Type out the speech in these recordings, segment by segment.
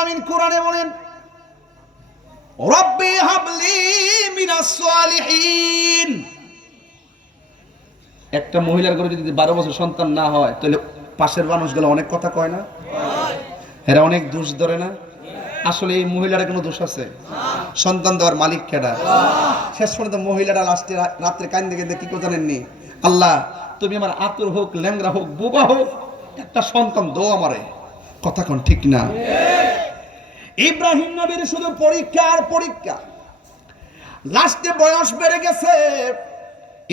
আমিন কোরআনে বলেন রব্বি হাবলি মিনাস সালিহিন। একটা মহিলার ঘরে যদি 12 বছর সন্তান না হয় তাহলে পাশের মানুষগুলো অনেক কথা কয় না, এরা অনেক দোষ ধরে না। আসলে এই মহিলারা কোনো দোষ আছে? সন্তান দেওয়ার মালিক কেডা? শেষ পর্যন্ত মহিলারা লাস্টে রাত্রে কান্দে কান্দে কি কথা জানেননি, আল্লাহ তুমি আমার আতর হোক, ল্যাংরা হোক, বোবা হোক, একটা সন্তান দাও আমারে। কথা কোন ঠিক না? ইব্রাহিম নবীর শুধু পরীক্ষা আর পরীক্ষা, লাস্টে বয়স বেড়ে গেছে,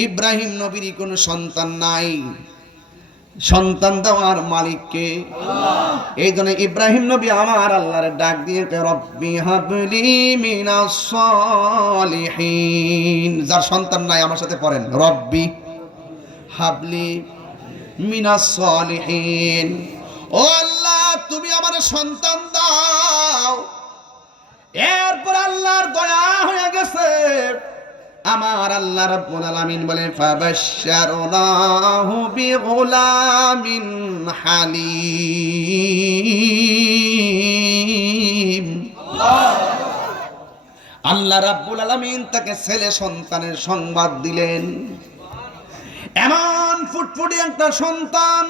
ইব্রাহিম নবীরই কোনো সন্তান নাই। সন্তান দেওয়ার মালিককে এই জন্য ইব্রাহিম নবী আমার আল্লাহর ডাক দিয়ে রব্বি হাবলি মিনাস সালিহিন। যার সন্তান নাই আমার সাথে পড়েন রব্বি হাবলি মিনাস সালিহিন। ও আল্লাহ তুমি আমার সন্তান দাও। এরপর আল্লাহর দয়া হয়ে গেছে, আমার আল্লাহ রাব্বুল আলামিন বলে ফাবাশশারনাহু বিগুলামিন হালিম। আল্লাহ রাব্বুল আলামিন তাকে ছেলে সন্তানের সংবাদ দিলেন। এমন ফুটফুটে একটা সন্তান,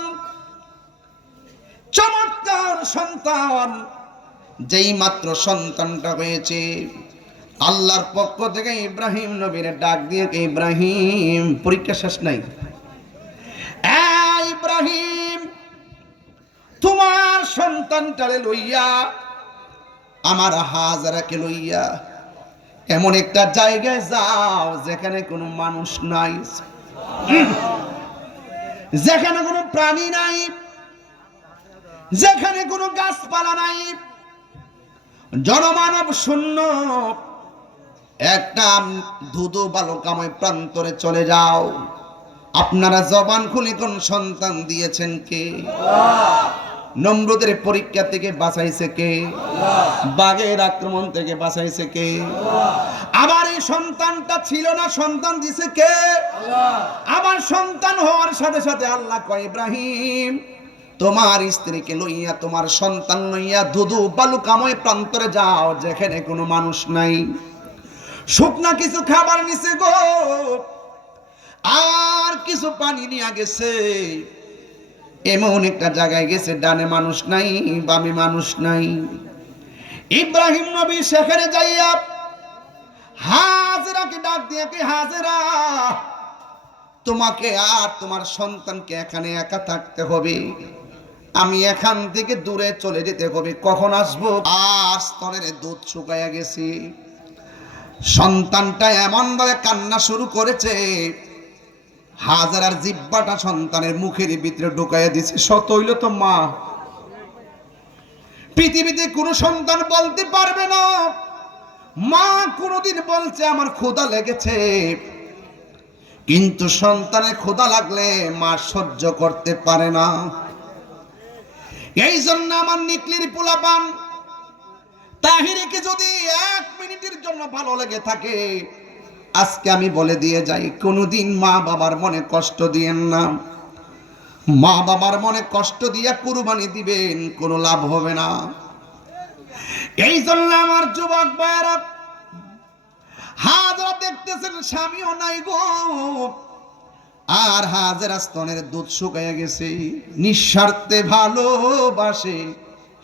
চমৎকার সন্তান। যেই মাত্র সন্তানটা হয়েছে, আল্লাহর পক্ষ থেকে ইব্রাহিম নবীর ডাক দিয়ে ইব্রাহিম, পরীক্ষা শেষ নাই, ইব্রাহিম তোমার সন্তানটারে লইয়া আমার হাজারাকে লইয়া এমন একটা জায়গায় যাও যেখানে কোনো মানুষ নাই, যেখানে কোনো প্রাণী নাই, যেখানে কোনো গাছপালা নাই, জনমানব শূন্য একটা ধুধু বালুকাময় প্রান্তরে চলে যাও। আপনারা জবান খুলে কোন সন্তান দিয়েছেন কে? নমরুদের পরীক্ষা থেকে বাঁচাইছে কে? বাঘের আক্রমণ থেকে বাঁচাইছে কে? আবার এই সন্তানটা ছিল না, সন্তান দিছে কে? আবার সন্তান হওয়ার সাথে সাথে আল্লাহ কয় ইব্রাহিম তোমার স্ত্রীকে লইয়া, তোমার সন্তান লইয়া ধুধু বালুকাময় প্রান্তরে যাও যেখানে কোনো মানুষ নাই, শুকনা কিছু খাবার নিছে গো, আর কিছু পানি নিয়ে গেছে। এমন একটা জায়গায় গেছে ডানে মানুষ নাই, বামে মানুষ নাই। ইব্রাহিম নবী সেখানে যাইয়া হাজেরাকে ডাক দিয়ে কে হাজেরা তোমাকে আর তোমার সন্তানকে এখানে একা থাকতে হবে, আমি এখান থেকে দূরে চলে যেতে হবে। কখন আসবো? আর স্তনের দুধ শুকাইয়া গেছে। সন্তানটা এমন ভাবে কান্না শুরু করেছে, হাজারার জিহ্বাটা সন্তানের মুখের ভিতরে ঢুকাইয়া দিছে। সত হইল তো মা, পৃথিবীতে কোনো সন্তান বলতে পারবে না মা কোনদিন বলছে আমার ক্ষুধা লেগেছে, কিন্তু সন্তানের ক্ষুধা লাগলে মা সহ্য করতে পারে না। এই জন্য আমার নিকলির পোলাপান তাহিরিকে যদি 1 মিনিটের জন্য ভালো লেগে থাকে, আজকে আমি বলে দিয়ে যাই, কোনোদিন মা বাবার মনে কষ্ট দিয়েন না। মা বাবার মনে কষ্ট দিয়া কুরবানি দিবেন, কোনো লাভ হবে না। এই জন্য আমার যুবক ভাইরা, হাজরা দেখতেছেন স্বামীও নাই গো, আর হাজরা স্তনের দুধ শুকাইয়া গেছে, নিঃস্বার্থে ভালোবাসে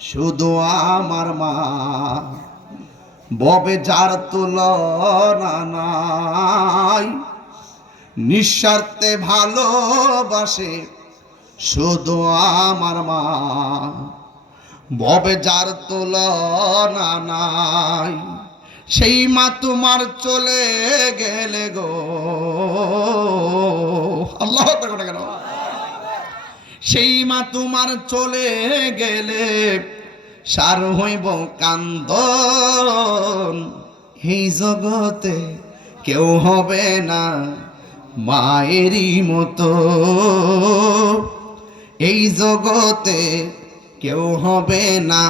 শুধু আমার মা, ববে যার তুলনা নাই, নিঃস্বার্থে ভালোবাসে শুধু আমার মা, ববে যার তুলনা নাই। সেই মা তোমার চলে গেলে গো, আল্লাহ কেন, সেই মা তোমার চলে গেলে সার হইব কান্দন, এই জগতে কেউ হবে না মায়েরই মতো, এই জগতে কেউ হবে না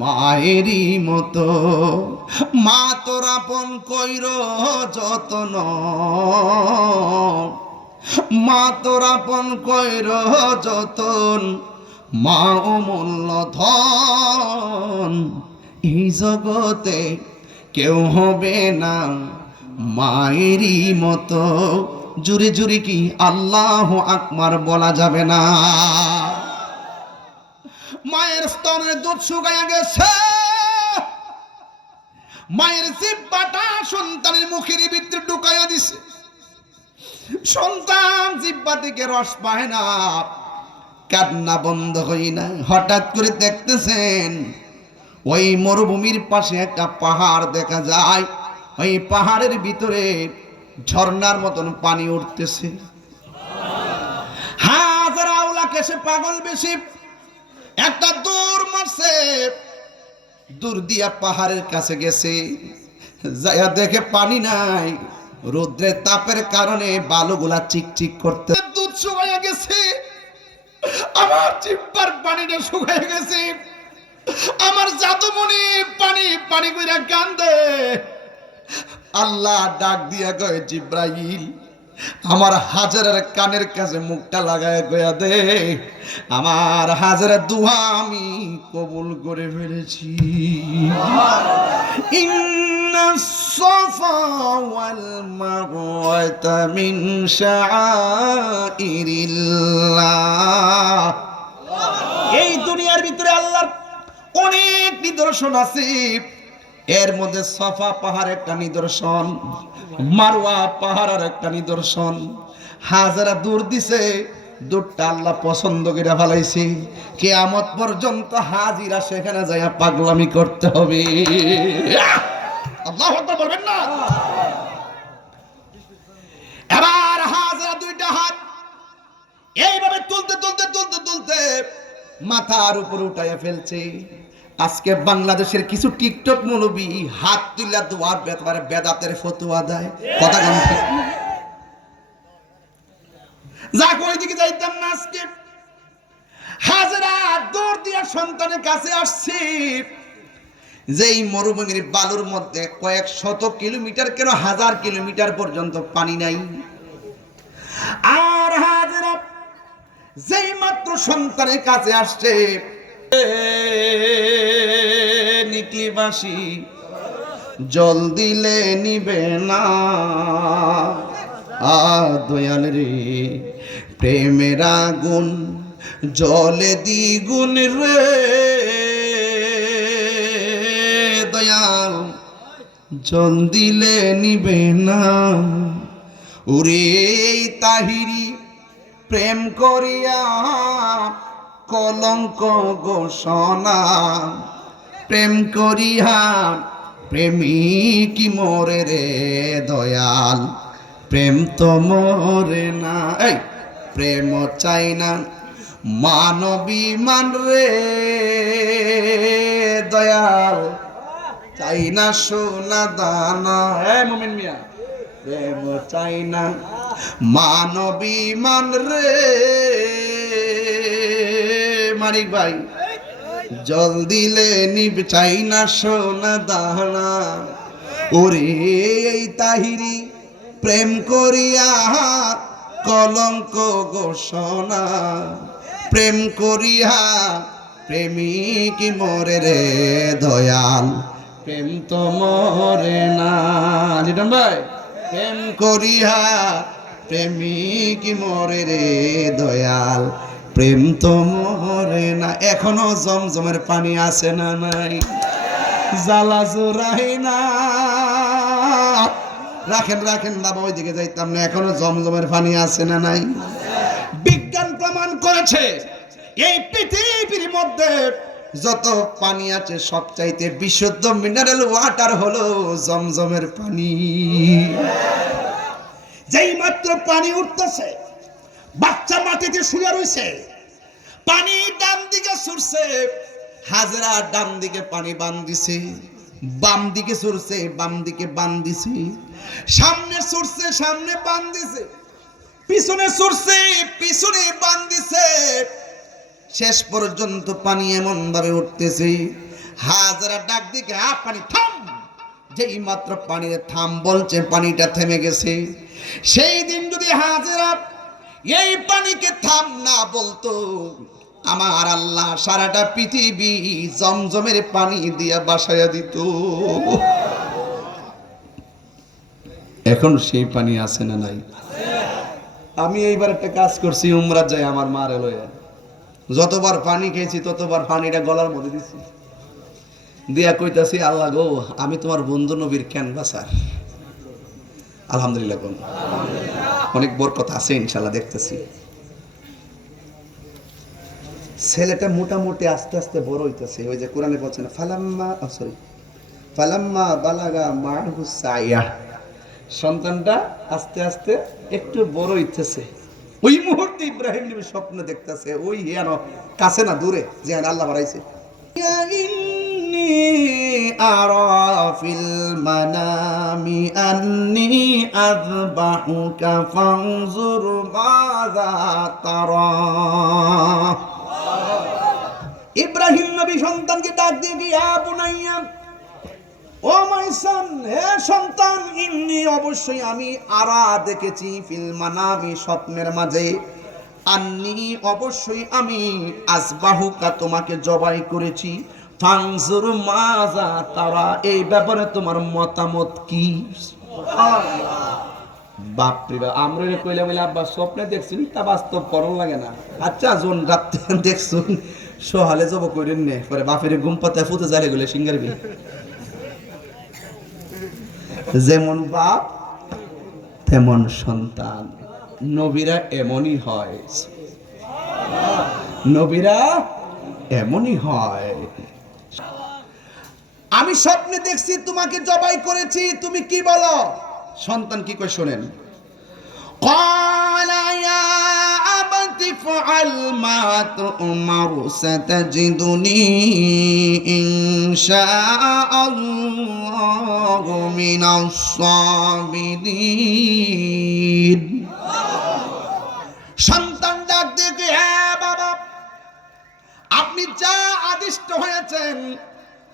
মায়েরই মতো। মা তোর আপন কইর যতন, মা তোর আপন কইর যতন, মা অমূল্য ধন, এই জগতে কেউ হবে না মায়েরই মতো। জুরি জুরি কি আল্লাহু আকবার বলা যাবে না? মায়ের স্তনের দুধ শুকাইয়া গেছে, মায়ের জিহ্বাটা সন্তানের মুখের ভিতরে ঢুকাইয়া দিছে। সন্তান জিহ্বা থেকে রস পায় না, কান্না বন্ধ হয় না। হঠাৎ করে দেখতেছেন ওই মরুভূমির পাশে একটা পাহাড় দেখা যায়। ওই পাহাড়ের ভিতরে ঝর্ণার মতন পানি উঠতেছে। হাজার আওলাকে সে পাগল বেশি একটা দূর মারছে, দূর দিয়া পাহাড়ের কাছে গেছে, যাইয়া দেখে পানি নাই। রৌদ্রের তাপের কারণে বালুগুলা চিকচিক করতে, দুধ শুকাইয়া গেছে, আমার জিহ্বার পানিটা শুকাইয়া গেছে। আমার জাদুমণি পানি পানি কইরা কান্দে। আল্লাহ ডাক দিয়া কয়, জিব্রাইল আমার হাজারের কানের কাছে মুখটা লাগায় গয়া দে, আমার হাজারের দুয়া আমি কবুল করে ফেলেছি। ইন্নাস সাফা ওয়াল মারওয়াতা মিন শাআইরিল্লাহ। এই দুনিয়ার ভিতরে আল্লাহর অনেক নিদর্শন আছে, এর মধ্যে সাফা পাহাড় একটা নিদর্শন, মারওয়া পাহাড় আর একটা নিদর্শন। হাজারা দূর দিছে, দূরটা আল্লাহ পছন্দ করে ফেলাইছে। কিয়ামত পর্যন্ত হাজিরা সেখানে যাইয়া পাগলামি করতে হবে। আল্লাহু আকবার বলবেন না? এবার হাজারা দুইটা হাত এইভাবে তুলতে তুলতে তুলতে তুলতে মাথার উপর উঠাইয়া ফেলছে। আজকে বাংলাদেশের কিছু টিকটক মৌলবী হাত তুইলা দোয়ার ব্যাপারে বেদাতের ফতোয়া দেয়। কথা কেন ঠিক যা কই দিকে যাইতাম না। আজকে হাজারা দৌড় দিয়া সন্তানের কাছে আসছে, যেই মরুভূমির বালুর মধ্যে কয়েক শত কিলোমিটার, কেন হাজার কিলোমিটার পর্যন্ত পানি নাই। আর হাজারা যেই মাত্র সন্তানের কাছে আসছে, নিকলিবাসী জল দিলে নিবে না, দয়াল রে প্রেমের আগুন জলে দ্বিগুণ রে, দয়াল জল দিলে নিবে না। ওরে তাহিরি প্রেম করিয়া কলঙ্ক ঘোষণা, প্রেম করিয়া প্রেমিক মরে রে, দয়াল প্রেম তো মরে না। এই প্রেম চাই না মানবী মান রে, দয়াল চাই না সোনা দানা। মুমিন মিয়া প্রেম চাই না মানবী মান রে, মানিক ভাই জল দিলে নিব চাই না সোনা দানা। ওরে এই তাহিরি প্রেম করিয়া কলঙ্ক ঘোষণা, প্রেম করিয়া প্রেমিক মরে রে, দয়াল প্রেম তো মরে না। জিটন ভাই প্রেম করিয়া প্রেমিক মরে রে, দয়াল প্রেম তো মরে না। এখনো জমজমের পানি আছে না নাই? জ্বালা জোড়াই না। রাখেন রাখেন বাবা, ওইদিকে যাইতাম না। এখনো জমজমের পানি আছে না নাই? বিজ্ঞান প্রমাণ করেছে এই পৃথিবীর মধ্যে যত পানি আছে সবচাইতে বিশুদ্ধ মিনারেল ওয়াটার হলো জমজমের পানি। যেই মাত্র পানি উঠতেছে, বাচ্চা মাটিতে শুয়ে রয়েছে, পানি ডান দিকে ছুটছে, হাজরা ডান দিকে পানি বান দিছে, বাম দিকে ছুটছে, বাম দিকে বান দিছে, সামনে ছুটছে, সামনে বান দিছে, পিছনে ছুটছে, পিছনে বান দিছে। শেষ পর্যন্ত পানি এমন ভাবে উঠতেছে, হাজরা ডাক দিকে পানি থাম। যেই মাত্র পানির থাম বলছে, পানিটা থেমে গেছে। সেই দিন যদি হাজরা এই পানিকে থাম না বলতো, আমার আল্লাহ সারাটা পৃথিবী জমজমের পানি দিয়া বাসায়া দিত। এখন সেই পানি আছে না নাই? আমি এইবার একটা কাজ করছি, উমরা যাই আমার মারে লয়ে, যতবার পানি খেয়েছি ততবার পানিটা গলার মধ্যে দিছি, দিয়া কইতাছি, আল্লাহ গো, আমি তোমার বন্ধু নবীর ক্যানভাসার। আলহামদুলিল্লাহ। কোন অনেক বরকত আছে ইনশাআল্লাহ, দেখতেছি। ছেলেটা মোটামুটি আস্তে আস্তে বড় হইতেছে। ওই যে কোরআনে বলছেন ফালাম্মা বালাগা মাহু সাইয়া, সন্তানটা আস্তে আস্তে একটু বড় হইতেছে। ওই মুহূর্তে ইব্রাহিম নবী স্বপ্ন দেখতেছে, ওই হেন কাছে না দূরে, যে আল্লাহ বাড়াইছে, ইন্নী আরা ফিল মানামি আন্নী আযবাহুকা ফানজুর মাযা তারা। ইব্রাহিম নবী সন্তানকে ডাক দিয়ে ইয়া বুনাইয়া, ও মাই সন, হে সন্তান, ইন্নী অবশ্যই আমি আরা দেখেছি, ফিল মানামি স্বপ্নের মাঝে, আন্নী অবশ্যই আমি আসবাহুকা তোমাকে জবাই করেছি, ফানজুর মাযা তারা, এই ব্যাপারে তোমার মতামত কি? বাপরে, আমরা কইলা বলে আব্বা স্বপ্নে দেখছেন, তা বাস্তব করণ লাগে না। আচ্ছা যোন রাতে দেখছুন সহালে যাব কইরেন নে, পরে বাপের ঘুম পাতায় ফুতে জালে গেলে সিঙ্গারবি। যেমন বাপ তেমন সন্তান, নবীরা এমনই হয়, নবীরা এমনই হয়। আমি স্বপ্নে দেখছি তোমাকে জবাই করেছি, তুমি কি বলো? সন্তান কি কই শোনেন, قال يا أبت افعل ما تؤمر ستجدني إن شاء الله من الصابرين। সন্তান ডাক দেখে, হ্যাঁ বাবা, আপনি যা আদিষ্ট হয়েছেন,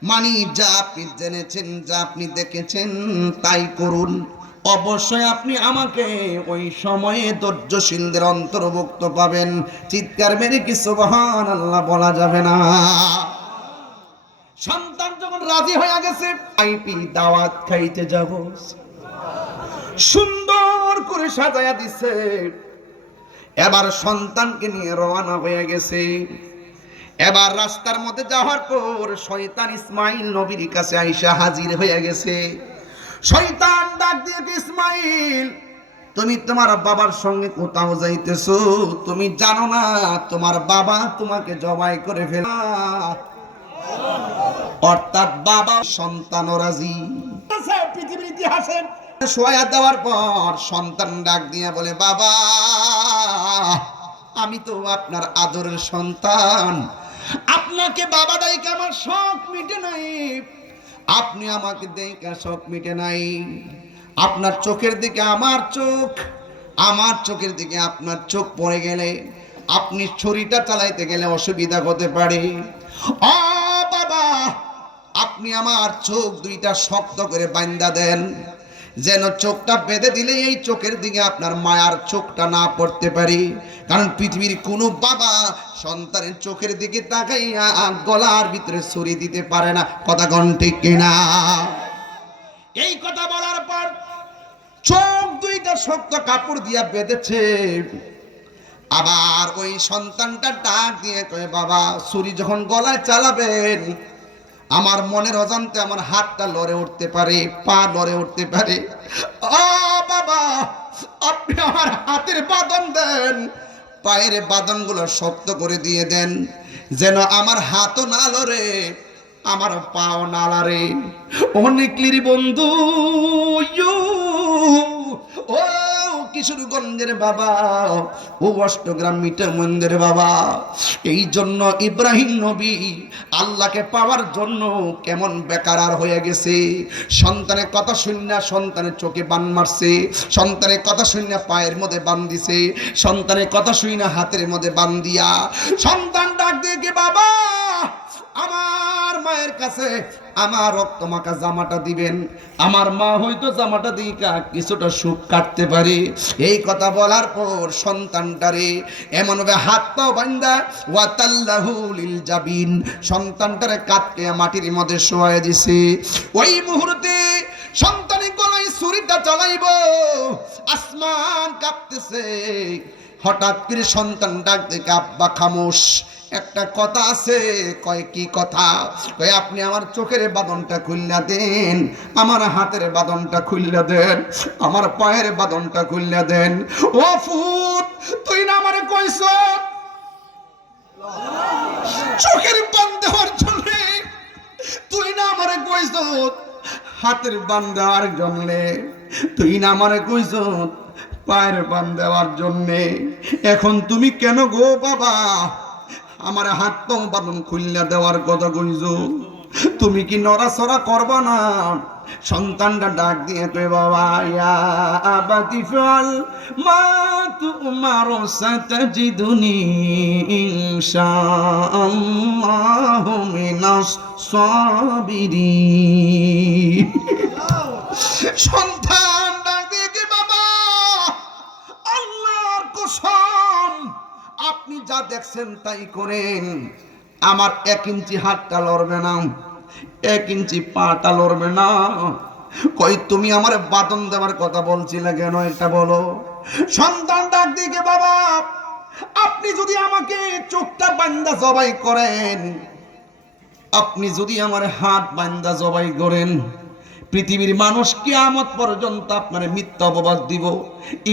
মানে যা আপনি জেনেছেন, যা আপনি দেখেছেন, তাই করুন। অবশ্যই আপনি আমাকে ওই সময়ে ধৈর্যশীলদের অন্তর্ভুক্ত পাবেন। চিৎকার মেরে কি সুবহানাল্লাহ বলা যাবে না? সন্তান যখন রাজি হয়ে গেছে, আইপি দাওয়াত খাইতে যাব, সুন্দর করে সাজায়া দিছে। এবার সন্তানকে নিয়ে রওনা হয়ে গেছে। এবার রাস্তার মধ্যে যাওয়ার পর শয়তান ইসমাইল নবীর কাছে আইসা হাজির হয়ে গেছে। শয়তান ডাক দিয়ে, ইসমাইল, তুমি তোমার বাবার সঙ্গে কোথাও যাইতেছো, তুমি জানো না তোমার বাবা তোমাকে জবাই করে ফেল। অর্থাৎ বাবা সন্তান রাজি। পৃথিবীর ইতিহাসে শোয়া দেওয়ার পর সন্তান ডাক দিয়ে বলে, বাবা, আমি তো আপনার আদরের সন্তান, আপনাকে বাবা ডাইকে আমার শখ মিটে নাই, আপনি আমাকে দেখে শখ মিটে নাই। আপনার চোখের দিকে আমার চোখ, আমার চোখের দিকে আপনার চোখ পড়ে গেলে আপনি ছুরিটা চালাইতে গেলে অসুবিধা হতে পারে। ও বাবা, আপনি আমার চোখ দুইটা শক্ত করে বাঁধা দেন, যেন চোখটা বেঁধে দিলে এই চোখের দিকে আপনার মায়ার চোখটা না পড়তে পারে। কারণ পৃথিবীর কোনো বাবা সন্তানের চোখের দিকে তাকাইয়া গলার ভিতরে ছুরি দিতে পারে না। কথা কোন ঠিক কিনা? এই কথা বলার পর চোখ দুইটা শক্ত কাপড় দিয়া বেঁধেছে। আবার ওই সন্তানটা ডাক দিয়ে কয়, বাবা, ছুরি যখন গলায় চালাবেন, আমার মনের অজান্তে আমার হাতটা লড়ে উঠতে পারে, পা লড়ে উঠতে পারে। ও বাবা, আপনি আমার হাতের বাঁধন দেন, পায়ের বাঁধনগুলো শক্ত করে দিয়ে দেন, যেন আমার হাতও না লড়ে, আমার পাও না লড়ে। অনেকলির বন্ধু, ও কিশোরগঞ্জের বাবা, ও অষ্টগ্রাম মিটার মন্দিরের বাবা, এই জন্য ইব্রাহিম নবী আল্লাহকে পাওয়ার জন্য কেমন বেকার হয়ে গেছে। সন্তানের কথা শুনিয়া সন্তানের চোখে বান মারছে, সন্তানের কথা শুনিয়া পায়ের মধ্যে বান দিছে, সন্তানের কথা শুনিয়া হাতের মধ্যে বান দিয়া সন্তান ডাক দিয়ে, বাবা, আমার মায়ের কাছে আমার রক্ত মাখা জামাটা দিবেন। আমার মা হয়তো জামাটা দিকা কিছুটা সুখ কাটতে পারে। এই কথা বলার পর সন্তানটারে এমনভাবে হাত পা বান্ধা ওয়াতাল্লাহু লিল জাবিন, সন্তানটারে কাটকে মাটির মধ্যে শোয়ায় দিছে। ওই মুহূর্তে সন্তানের গলায় ছুরিটা চালাইব, আসমান কাঁপতেছে। হঠাৎ করে সন্তান ডাক দেখে, আব্বা খামোশ। একটা কথা আছে। কয় কি কথা? কয় আপনি আমার চোখের বাঁধনটা খুললা দেন, আমার হাতের বাঁধনটা খুললা দেন, আমার পায়ের বাঁধনটা খুললা দেন। ও ফুট, তুই না আমারে কইছ চোখের বাঁধ দেওয়ার জন্য, তুই না আমারে কইছ হাতের বাঁধ দেওয়ার জন্য, তুই না আমারে কইছ পায়ের বাঁধ দেওয়ার জন্য। এখন তুমি কেন গো বাবা আমার হাত পা বাঁধন খুললা দেওয়ার কথা কইছো? তুমি কি নড়াচড়া করবা না? সন্তানটা ডাক দিয়ে কই, বাবা ইয়া আবাতি ফাল মা তুমার সাতাজিদুনি ইনশাআল্লাহু মিনাস সাবিরিন। সন্তান ডাক দিয়ে কি, বাবা আল্লাহর কসম আপনি যা দেখছেন তাই করেন, আমার 1 ইঞ্চি হাতটা লড়বে না, 1 ইঞ্চি পাটা লড়বে না। কই তুমি আমার বাঁধন দেওয়ার কথা বলছিলে কেন, এটা বলো। সন্তান ডাক দিকে, বাবা আপনি যদি আমাকে চোখটা বান্ধা জবাই করেন, আপনি যদি আমার হাত বান্ধা জবাই করেন, পৃথিবীর মানুষ কিয়ামত পর্যন্ত আপনার মিথ্যা অপবাদ দিব।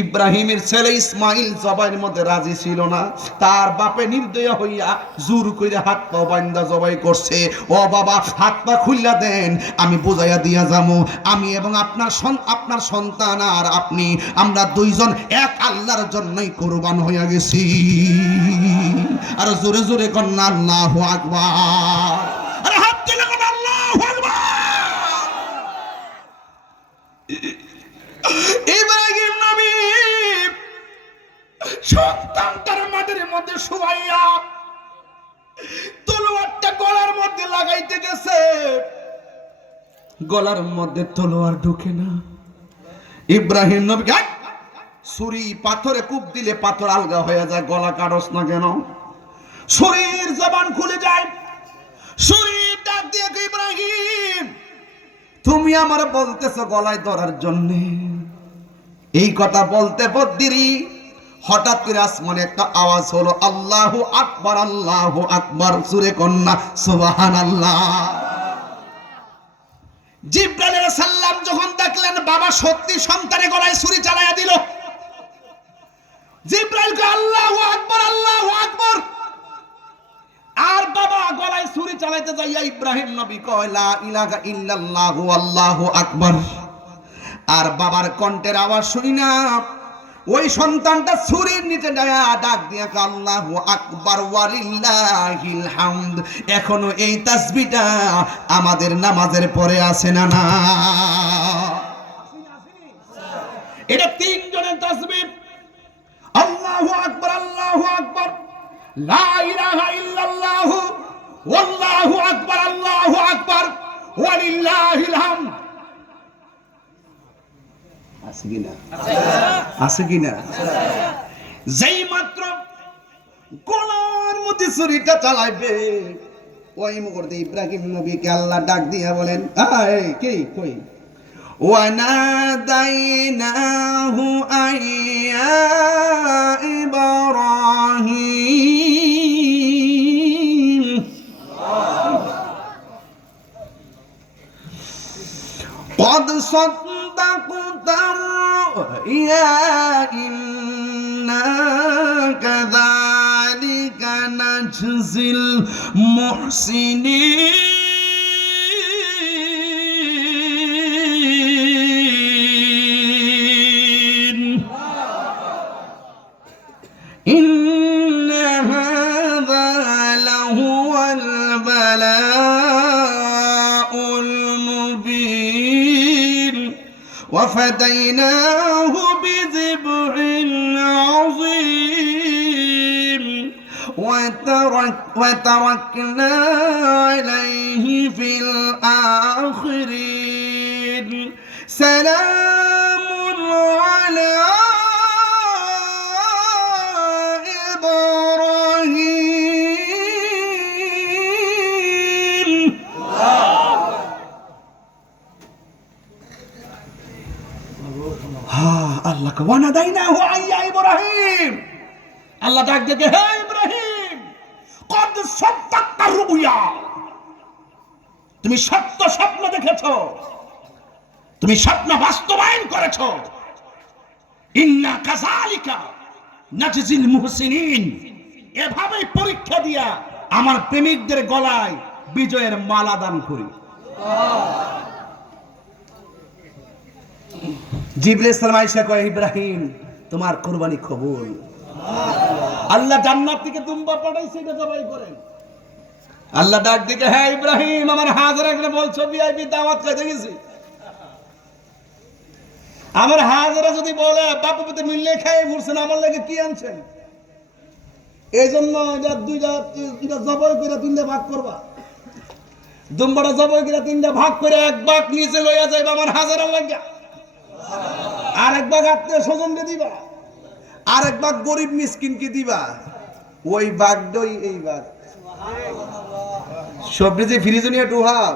ইব্রাহিমের ছেলে ইসমাইল জবাইয়ের মধ্যে রাজি ছিল না, তার বাপে নির্দয়া হইয়া জোর করে হাত পা বান্ধা জবাই করছে। ও বাবা হাত পা খুললা দেন, আমি বুঝাইয়া দিয়া যাবো, আমি এবং আপনার সন্তান আর আপনি, আমরা দুইজন এক আল্লাহর জন্যই কুরবান হইয়া গেছি। আর জোরে জোরে কন্যা আল্লাহু আকবার। আরে হাত তুলে কন্যা আল্লাহু আকবার। ইব্রাহিম নবী সন্তানটার মাটির মধ্যে শুয়াইয়া তলোয়ারটা গলার মধ্যে লাগাইতে গেছে, গলার মধ্যে তলোয়ার ঢুকে না। ইব্রাহিম নবী ছুরি পাথরে কূপ দিলে পাথর আলগা হয়ে যায়, গলা কাটস না কেন? ছুরির জবান খুলে যায়। ছুরি ডাক দিয়ে, ইব্রাহিম তুমি আমার বলতেছো গলায় ধরার জন্য? এই কথা বলতে বদ্দিরি হঠাৎ করে আসমানে একটা আওয়াজ হলো, আল্লাহু আকবার, আল্লাহু আকবার। সুরে কন্যা সুবহানাল্লাহ। জিবরাইল আলাইহিস সালাম যখন দেখলেন বাবা সত্যি সন্তানের গলায় ছুরি চালায়া দিল, জিবরাইল কে আল্লাহু আকবার, আল্লাহু আকবার। আর বাবা গলায় ছুরি চালাইতে যাইয়া ইব্রাহিম নবী কয় লা ইলাহা ইল্লাল্লাহু আল্লাহু আকবার। আর বাবার কণ্ঠের আওয়াজ শুনি না ওই সন্তানটা ছুরির নিচে ডাক দিয়ে আল্লাহু আকবার ওয়ালিল্লাহিল হামদ। এখনো এই তাসবিহটা আমাদের নামাজের পরে আছে না? না, এটা 3 জনের তাসবিহ। আল্লাহু আকবার, আল্লাহু আকবার, লা ইলাহা ইল্লাল্লাহু ওয়াল্লাহু আকবার, আল্লাহু আকবার ওয়ালিল্লাহিল হামদ। আছে কিনা? আছে কিনা? যেই মাত্র গলার মধ্যে ছুরিটা চালাইবে, ওই মুহূর্তে ইব্রাহিম নবীকে আল্লাহ ডাক দিয়া বলেন, এই কে কই? ওয়ানাদাইনাহু আইয়া ইব্রাহিম। قد صدقت الرؤيا إنا كذلك نجزي المحسنين إن هذا لهو البلاء المبين وفديناه بذبح عظيم وتركنا عليه في الآخرين سلام على إبراهيم আল্লাহ ওয়ানাদাইনাহু আইয়া ইব্রাহিম আল্লাহ ডাক দেখে হে ইব্রাহিম কদ সাদ্দাক্তা রুয়া তুমি সত্য স্বপ্ন দেখেছো তুমি স্বপ্ন বাস্তবায়ন করেছো ইন্না কাযালিকা নাজজিল মুহসিনিন এভাবে পরীক্ষা দিয়া আমার প্রেমিকদের গলায় বিজয়ের মালা দান করি জিবরাইল সালাম আয়েশা কয় ইব্রাহিম তোমার কুরবানি কবুল আল্লাহ জান্নাত থেকে দুম্বা পাঠাইছে এটা জবাই করেন আল্লাহ ডাক দিকে হ্যাঁ ইব্রাহিম আমার হাজরাকে বলছো ভিআইপি দাওয়াত খাইতে গেছি আমার হাজরা যদি বলে বাপু পুতে মিললে খাই ফুরছেন আমার লাগে কি আনছেন এইজন্য এটা দুইটা জবাই করে তিনটা ভাগ করবা দুম্বাটা জবাই করে তিনটা ভাগ করে এক ভাগ নিচে লইয়া যাইবা আমার হাজরা লাগা আর এক ভাগ আত্মীয় স্বজনকে দিবা আর এক ভাগ গরিব মিসকিনকে দিবা ওই ভাগটাই এই ভাগ সবজি যে ফ্রিজে নিয়ে টুহাও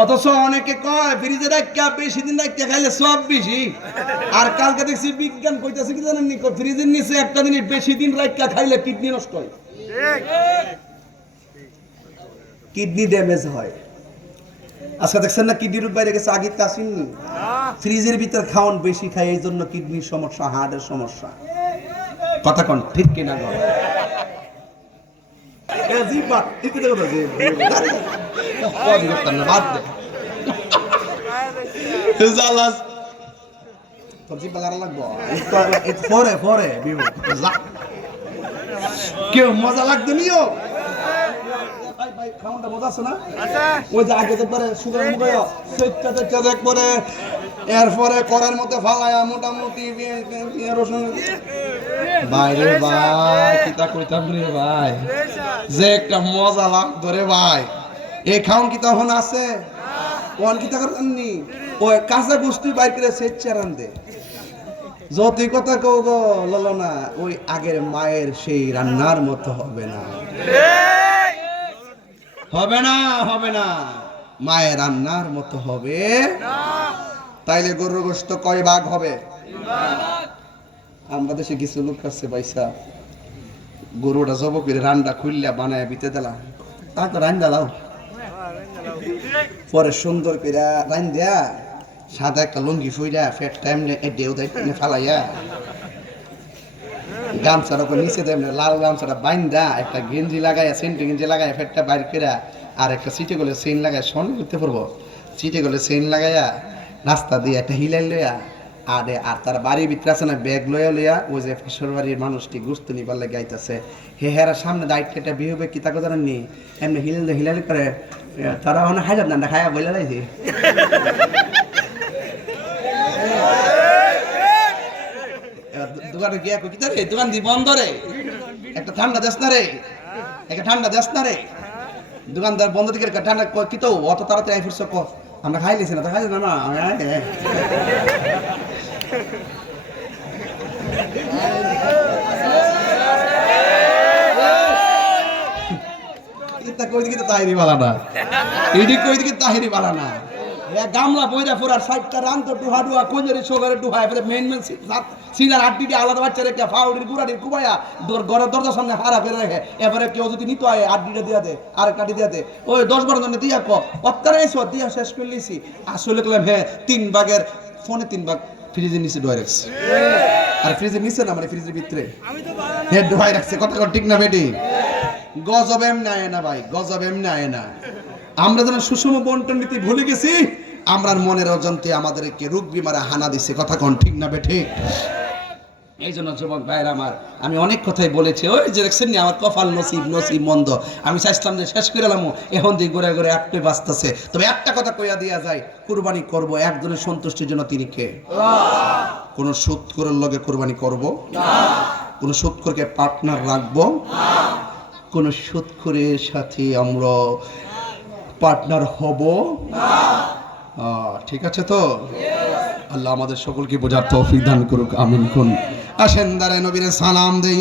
অথচ অনেকে কয় ফ্রিজে রাখা বেশি দিন রাখতে খাইলে সব বেশি আর কালকে দেখছি বিজ্ঞান কইতাছে কি জানেন নি ফ্রিজের নিচে একটা দিন বেশি দিন রাখা খাইলে কিডনি নষ্ট হয় কিডনি ড্যামেজ হয় আজকে দেখছেন না কিডনি রোগ বাইরে গেছে আগে তা আসেননি ফ্রিজের ভিতর খাওয়ান বেশি খায় এই জন্য কিডনির সমস্যা হার্টের সমস্যা কথা কোন ঠিক কিনা গো জিবা ঠিক তো কথা যে কই করতে না বাদ দে জালাস সবজি বাজার লাগবো এটা ফরে বিবো কি মজা লাগতো নিও ভাই খাওয়াটা মজা আছে না ওই যে আগে একবারে সুগার মুগায় সেটা একবারে এরপরে করার মধ্যে ফালায়া মোটামুটি রসুন বাইরে ভাই কিতা কইতাম রে ভাই যে একটা মজা লাগতো রে ভাই এই খাওন কি তখন আছে কোন কিতা করেননি ওই কাঁচা গুষ্টি বাইর করে সেচ্চা রান্দে যতই কথা কও গো ললনা ওই আগের মায়ের সেই রান্নার মতো হবে না হবে না মায়ের রান্নার মতো হবে তাইলে গরুর গোশত কয় ভাগ হবে আমরা দেশে কিছু লোক আছে পয়সা গরুটা জব করে রান্না খুললা বানায় বিতে দিলা তা তো রান্না দাও পরে সুন্দর করে রান্না সাদা একটা লুঙ্গি ফুইরা ফেট টাইম ডেউ দেয় ফালাইয়া গামছার ওপর নিচে দেয় লাল গামছাটা বাইন্দা একটা গেঞ্জি লাগাইয়া সেন্টি গেঞ্জি লাগাইয়া ফেটটা বাইর করে আর একটা সিটে গলে চেইন লাগাই সন করতে পারবো সিটে গলে চেইন লাগাইয়া রাস্তা দিয়ে একটা হিলাই লইয়া আর তার বাড়ির ভিতরে আছে না ব্যাগ লইয়া ওই যে ফেসর বাড়ির মানুষটি গুস্ত নিবার লাগে গাইতেছে হেরা সামনে দায়িত্ব একটা বিয়ে হবে কি তাকে জানেননি এমনি হিলালি করে তারা ওখানে খাই যাবে না খাইয়া বলে লাইছি দোকানে গিয়া কি রে দোকান দি বন্ধ রে একটা ঠান্ডা দেশ না রে দোকানদার বন্ধ থেকে ঠান্ডা কি তো অত তাড়াতাড়ি আই ফুরছ আমরা খাই লিছি না তো খাই না না এটা কই দিকে তাহিরি বালা না এডি কই দিকে তাহিরি বালা না গামলা বইরা পুরার সাইডটা রান তো ডুহা কোঞ্জরি সোগারে ডুহা এবারে মেন সিনার আড্ডিটি আলাদা বাচ্চা রেখে ফাউডির গুড়াটির কুবাইয়া ঘরের দরজার সামনে হারা ফেলে রেখে এবারে কেউ যদি নিত হয় আড্ডিটা দিয়া দে আর কাটি দিয়া দে ওই 10-12 জনে দিয়া অত্তারে এসো দিয়া শেষ করে লিছি আসলে কইলাম হ্যাঁ 3 ভাগের ফোনে 3 ভাগ ফ্রিজের নিচে ডুহাই রাখছে আর ফ্রিজের নিচে না মানে ফ্রিজের ভিতরে হ্যাঁ ডুহাই রাখছে কথা ঠিক না বেটি গজব এমনি আয় না ভাই গজব এমনি আয় না আমরা যেন সুষম বন্টন নীতি ভুলে গেছি আমরার মনের অজান্তে আমাদেরকে রোগ বিমারে হানা দিছে কথা কোন ঠিক না বেঠে এই জন্য যুবক ভাইয়ের আমার, আমি অনেক কথাই বলেছি, ওই যে দেখছেন আমার কপাল নসিব নসিব মন্দ, আমি চাইছিলাম যে শেষ করে এলাম, এখন দিয়ে ঘুরে ঘুরে একটাই বাঁচতেছে। তবে একটা কথা কইয়া দিয়া যায়, কুরবানি করব একজনের সন্তুষ্টির জন্য, তিনি কে? কোন সুদখোরের লগে কুরবানি করব না, কোন সুদখোরকে পার্টনার রাখবো না, কোন সুদখোরের সাথে আমরা পার্টনার হব না। ঠিক আছে তো? আল্লাহ আমাদের সকলকে বোঝার তৌফিক দান করুক, আমিন। আসেন দাঁড়ায় নবীর সালাম দেই।